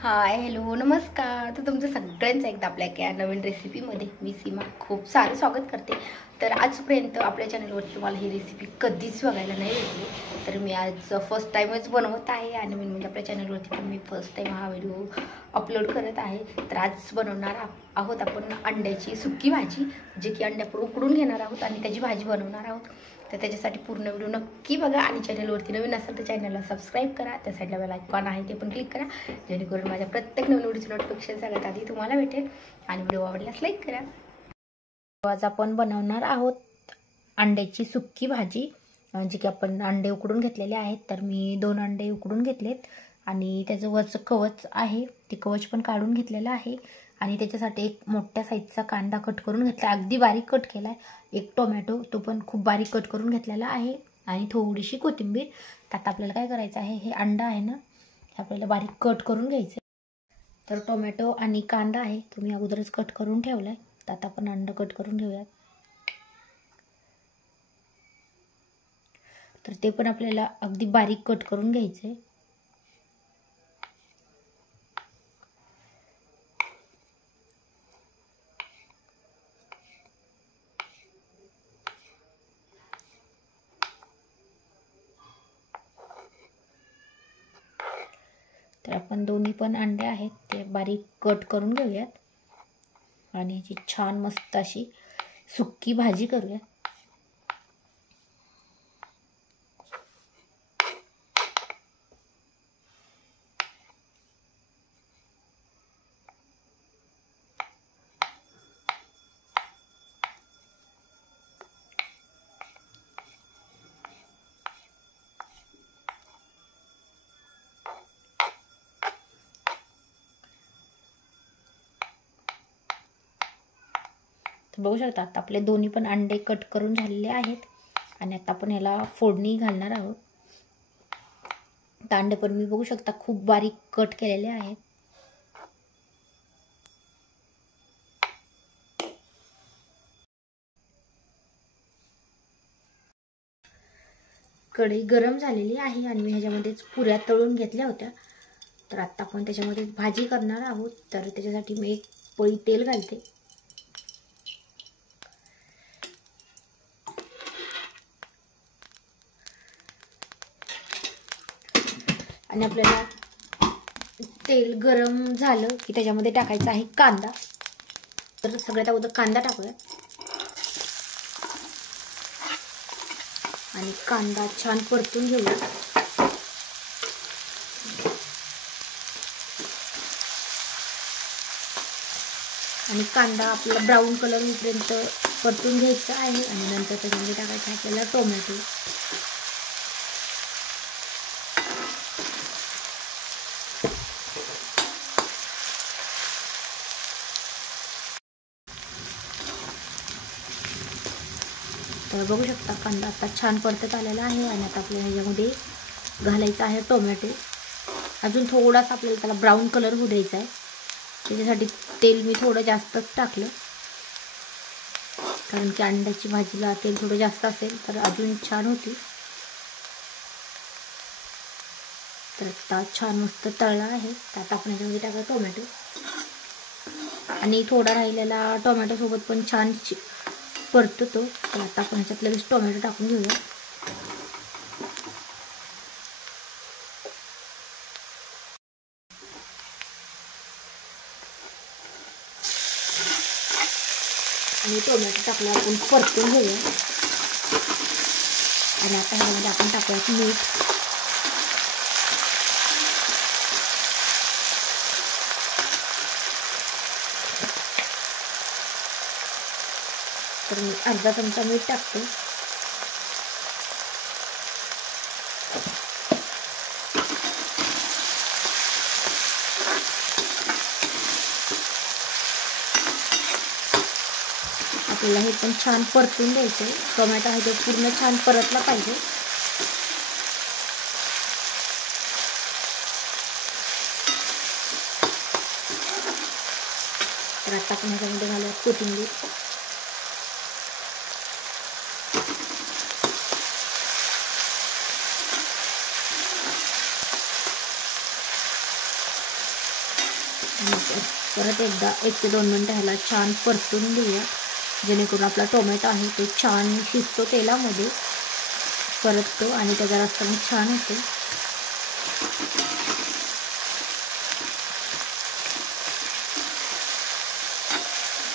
हाय, hello, नमस्कार. तर तुमचं सगळ्यांचं एकदा आपल्या एका नवीन रेसिपीमध्ये मी सीमा खूप सारं स्वागत करते. तर आजपर्यंत आपल्या चॅनलवरती तुम्हाला ही रेसिपी कधीच बघायला नाही भेटली. तर मी आज फर्स्ट टाईमच बनवत आहे आणि म्हणजे आपल्या चॅनलवरती पण मी फर्स्ट टाईम हा व्हिडिओ अपलोड करत आहे. तर आज बनवणार आहोत आपण अंड्याची सुकी भाजी, जे की अंड्या उकडून घेणार आहोत आणि त्याची भाजी बनवणार आहोत. तर त्याच्यासाठी पूर्ण व्हिडिओ नक्की बघा आणि चॅनलवरती नवीन असेल तर चॅनलला सबस्क्राईब करा. त्या साईडला बेल आयकॉन आहे ते पण क्लिक करा, जेणेकरून माझ्या प्रत्येक नवीन व्हिडिओची नोटिफिकेशन सगळ्यात आधी तुम्हाला भेटेल. आणि व्हिडिओ आवडल्यास लाईक करा. आज आपण बनवणार आहोत अंड्याची सुक्की भाजी, जी की आपण अंडे उकडून घेतलेले आहेत. तर मी 2 अंडे उकडून घेतलेत आणि त्याचं वरचं कवच आहे ते कवच पण काढून घेतलेलं आहे. आणि त्याच्यासाठी एक मोठ्या साईजचा कांदा कट करून घेतला, अगदी बारीक कट केलाय. एक टोमॅटो, तो पण खूप बारीक कट करून घेतलेला आहे आणि थोडीशी कोथिंबीर. आता आपल्याला काय करायचं आहे, हे अंडा आहे ना, हे आपल्याला बारीक कट करून घ्यायचं. तर टोमॅटो आणि कांदा आहे तुम्ही अगोदरच कट करून ठेवलाय. तर आता आपण अंडा कट करून घेऊयात. तर ते पण आपल्याला अगदी बारीक कट करून घ्यायचंय. तर आपण दोन्ही पण अंडे आहेत ते बारीक कट करून घेऊयात आणि ह्याची छान मस्त अशी सुक्की भाजी करूया. बघू शकता आता आपले दोन्ही पण अंडे कट करून झालेले आहेत आणि आता आपण ह्याला फोडणी घालणार आहोत. अंडे पण मी बघू शकता खूप बारीक कट केलेले आहेत. कढई गरम झालेली आहे आणि मी ह्याच्यामध्येच पुऱ्या तळून घेतल्या होत्या. तर आता आपण त्याच्यामध्ये भाजी करणार आहोत. तर त्याच्यासाठी मी एक पळी तेल घालते. आणि आपल्याला तेल गरम झालं की त्याच्यामध्ये टाकायचा आहे कांदा. तर सगळ्यात अगोदर कांदा टाकूया आणि कांदा छान परतून घेऊया. आणि कांदा आपला ब्राऊन कलर होईपर्यंत परतून घ्यायचा आहे आणि नंतर त्याच्यामध्ये टाकायचं आहे आपल्याला टोमॅटो. तर बघू शकता कांदा आता छान परतत आलेला आहे आणि आता आपल्याला ह्याच्यामध्ये घालायचा आहे टोमॅटो. अजून थोडासा आपल्याला त्याला ब्राऊन कलर होऊ द्यायचा आहे. त्याच्यासाठी तेल मी थोडं जास्तच टाकलं, कारण की अंड्याची भाजीला तेल थोडं जास्त असेल तर अजून छान होती. तर आता छान मस्त तळला आहे. तर आता आपण ह्याच्यामध्ये टाका टोमॅटो आणि थोडा राहिलेला टोमॅटो सोबत पण छान परततो. तर आता आपण ह्याच्यात लगेच टोमॅटो टाकून घेऊया. आणि टोमॅटो टाकला आपण परतून घेऊया. आणि आता ह्यामध्ये आपण टाकूयात मीठ. तर मी अर्धा चमचा मीठ टाकते. आपल्याला हे पण छान परतून द्यायचं आहे. टोमॅटो आहे तो पूर्ण छान परतला पाहिजे. तर आता आपण ह्याच्यामध्ये घालूया कोथिंबीर. परत एकदा 1 ते 2 मिनटं ह्याला छान परतून घेऊया, जेणेकरून आपला टोमॅटो आहे तो छान शिजतो तेलामध्ये, परततो आणि त्याचा रस्सा पण छान होतो.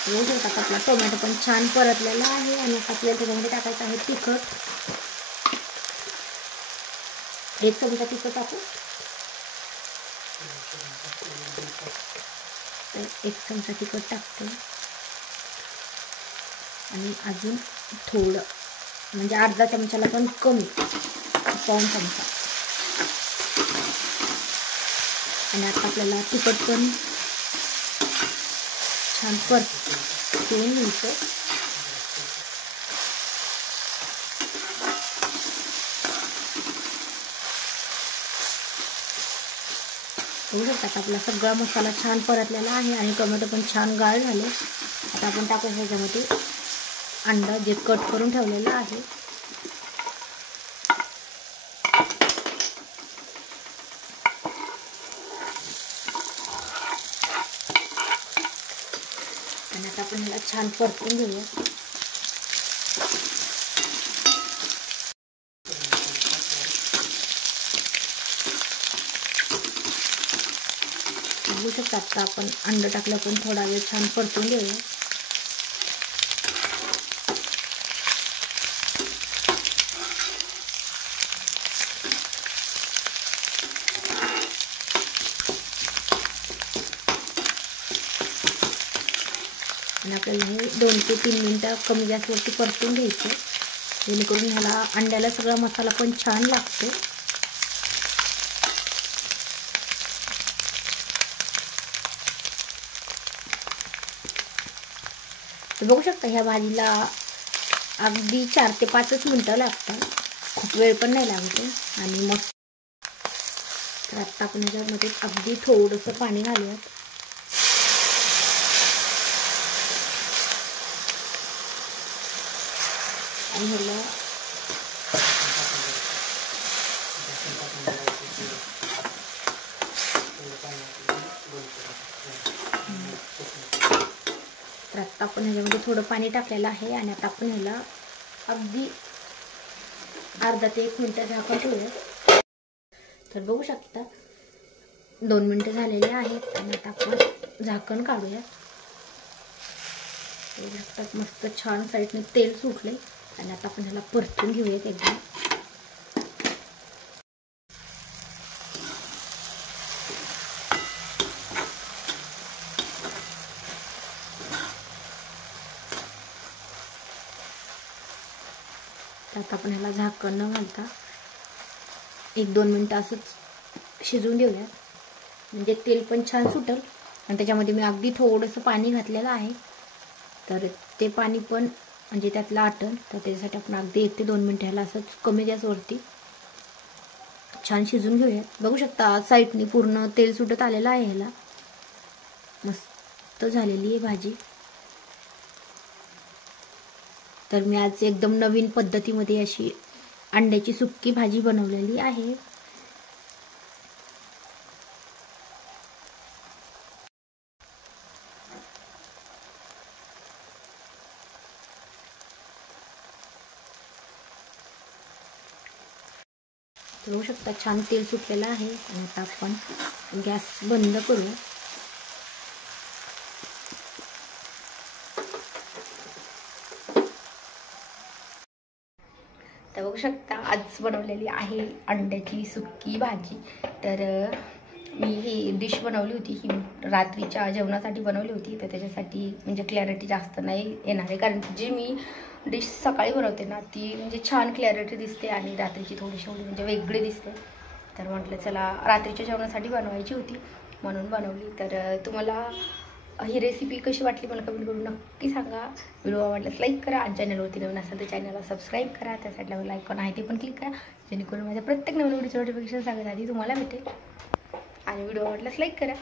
बघू शकता आपला टोमॅटो पण छान परतलेला आहे. आणि आपल्याला त्याच्यामध्ये टाकायचं आहे तिखट. 1 चमचा तिखट टाकू. 1 चमचा तिखट टाकते आणि अजून थोडं म्हणजे अर्धा चमचाला पण कमी, पाऊण चमचा. आणि आता आपल्याला तिखट पण छान परतून घ्यायचं. बघू शकता आपला सगळा मसाला छान परतलेला आहे आणि टोमॅटो पण छान गाळ झाले. आता आपण टाकू ह्याच्यामध्ये अंडा जे कट करून ठेवलेलं आहे. आणि आता आपण ह्याला छान परतून घेऊया. बघू शकता आता आपण अंड टाकलं पण थोडा वेळ छान परतून घेऊया. आणि आपल्याला हे 2 ते 3 मिनटं कमी गॅसवरती परतून घ्यायचं, जेणेकरून ह्याला अंड्याला सगळा मसाला पण छान लागतो. तर बघू शकता ह्या भाजीला अगदी 4 ते 5 मिनटं लागतात, खूप वेळ पण नाही लागत. आणि मग तर आता आपण ह्याच्यामध्ये अगदी थोडंसं पाणी घालूयात. आणि ह्याला तर आता आपण ह्याच्यामध्ये थोडं पाणी टाकलेलं आहे. आणि आता आपण ह्याला अगदी अर्धा ते 1 मिनिट झाकून ठेवूया. तर बघू शकता 2 मिनिटं झालेले आहेत. आणि आता आपण झाकण काढूया. मस्त छान साईडने तेल सुटले. आणि आता आपण ह्याला परतून घेऊयात एकदम. आता आपण ह्याला झाकण न घालता 1-2 मिनिटं असंच शिजवून देऊया, म्हणजे तेल पण छान सुटेल. आणि त्याच्यामध्ये मी अगदी थोडंसं पाणी घातलेलं आहे, तर ते पाणी पण म्हणजे त्यातलं आटल. तर त्याच्यासाठी आपण अगदी 1 ते 2 मिनिटं ह्याला असंच कमी गॅसवरती छान शिजून घेऊयात. बघू शकता साईडनी पूर्ण तेल सुटत आलेलं आहे. ह्याला मस्त झालेली आहे भाजी. तर मी आज एकदम नवीन पद्धतीमध्ये अशी अंड्याची सुक्की भाजी बनवलेली आहे. बघू शकता छान तेल सुटलेलं आहे. आणि आता आपण गॅस बंद करूया. तर बघू शकता आज बनवलेली आहे अंड्याची सुक्की भाजी. तर मी ही डिश बनवली होती, ही रात्रीच्या जेवणासाठी बनवली होती. तर त्याच्यासाठी म्हणजे क्लॅरिटी जास्त नाही येणार आहे, कारण जी मी डिश सकाळी बनवते ना ती म्हणजे छान क्लॅरिटी दिसते आणि रात्रीची थोडीशी म्हणजे वेगळी दिसते. तर म्हटलं चला रात्रीच्या जेवणासाठी बनवायची होती म्हणून बनवली. तर तुम्हाला ही रेसिपी कशी वाटली मला कमेंट करून नक्की सांगा. व्हिडिओ आवडल्यास लाईक करा आणि चॅनलवरती नवीन असेल तर चॅनलला सबस्क्राईब करा. त्या साईडला बेल आयकॉन आहे ते पण क्लिक करा, जेणेकरून माझ्या प्रत्येक नवीन व्हिडिओचं नोटिफिकेशन सगळ्यात आधी तुम्हाला भेटेल. आणि व्हिडिओ आवडल्यास लाईक करा.